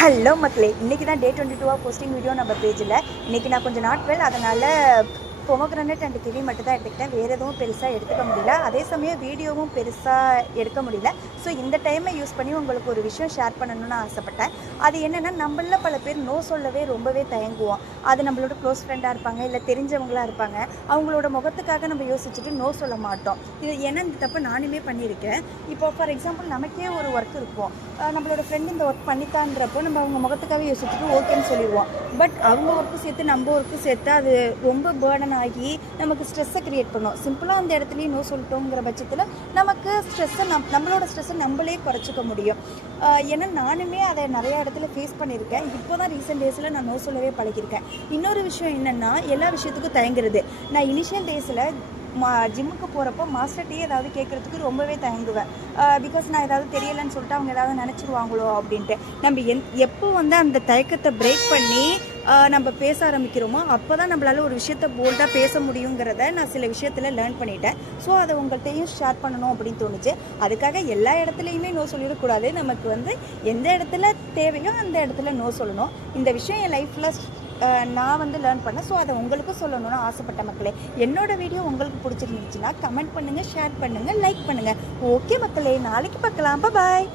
Hello மக்களே, இன்றைக்கி தான் டே 22 போஸ்டிங் வீடியோ நம்ம பேஜில். இன்றைக்கி நான் கொஞ்சம் நாட் வெல், அதனால் பொமோகிரானேட் அண்ட் கிவி மட்டும் தான் எடுத்துக்கிட்டேன். வேறு எதுவும் பெருசாக எடுத்துக்க முடியல. அதே சமயம் வீடியோவும் பெருசாக எடுக்க முடியல. ஸோ இந்த டைமை யூஸ் பண்ணி உங்களுக்கு ஒரு விஷயம் ஷேர் பண்ணணும்னு ஆசைப்பட்டேன். அது என்னென்னா, நம்மள பல பேர் நோ சொல்லவே ரொம்பவே தயங்குவோம். அது நம்மளோட க்ளோஸ் ஃப்ரெண்டாக இருப்பாங்க, இல்லை தெரிஞ்சவங்களாக இருப்பாங்க. அவங்களோட முகத்துக்காக நம்ம யோசிச்சுட்டு நோ சொல்ல மாட்டோம். இது ஏன்னா இந்த தப்பு நானுமே பண்ணியிருக்கேன். இப்போ ஃபார் எக்ஸாம்பிள் நமக்கே ஒரு ஒர்க் இருக்கும். நம்மளோட ஃப்ரெண்டு இந்த ஒர்க் பண்ணித்தான்றப்போ நம்ம அவங்க முகத்துக்காகவே யோசிச்சுட்டு ஓகேன்னு சொல்லிடுவோம். பட் அவங்க ஒர்க்கு சேர்த்து நம்ம ஒர்க்கு சேர்த்து அது ரொம்ப பேர்டன் ஆகி நமக்கு ஸ்ட்ரெஸ்ஸை க்ரியேட் பண்ணும். சிம்பிளாக அந்த இடத்துலையும் நோ சொல்லிட்டோங்கிற பட்சத்தில் நமக்கு ஸ்ட்ரெஸ்ஸை நம்மளோட ஸ்ட்ரெஸ்ஸை நம்மளே குறைச்சிக்க முடியும். ஏன்னா நானுமே அதை நிறையா இடத்துல ஃபேஸ் பண்ணியிருக்கேன். இப்போ தான் ரீசெண்ட் டேஸில் நான் நோ சொல்லவே பழகியிருக்கேன். இன்னொரு விஷயம் என்னென்னா, எல்லா விஷயத்துக்கும் தயங்குறது. நான் இனிஷியல் டேஸில் ஜிம்முக்கு போகிறப்போ மாஸ்டர்கிட்டே ஏதாவது கேட்குறதுக்கு ரொம்பவே தயங்குவேன். பிகாஸ் நான் ஏதாவது தெரியலைன்னு சொல்லிட்டு அவங்க ஏதாவது நினச்சிருவாங்களோ அப்படின்ட்டு. நம்ம எப்போ வந்து அந்த தயக்கத்தை பிரேக் பண்ணி நம்ம பேச ஆரம்பிக்கிறோமோ அப்போ தான் நம்மளால் ஒரு விஷயத்த போல்டாக பேச முடியுங்கிறத நான் சில விஷயத்தில் லேர்ன் பண்ணிட்டேன். ஸோ அதை உங்கள்கிட்டையும் ஷேர் பண்ணணும் அப்படின்னு தோணுச்சு. அதுக்காக எல்லா இடத்துலையுமே நோ சொல்லிடக்கூடாது. நமக்கு வந்து எந்த இடத்துல தேவையோ அந்த இடத்துல நோ சொல்லணும். இந்த விஷயம் என் லைஃப்பில் நான் வந்து லேர்ன் பண்ணேன். ஸோ அதை உங்களுக்கும் சொல்லணும்னு ஆசைப்பட்ட மக்களே. என்னோட வீடியோ உங்களுக்கு பிடிச்சிருந்துச்சுன்னா கமெண்ட் பண்ணுங்கள், ஷேர் பண்ணுங்கள், லைக் பண்ணுங்கள். ஓகே மக்களே, நாளைக்கு பார்க்கலாம். பாய்.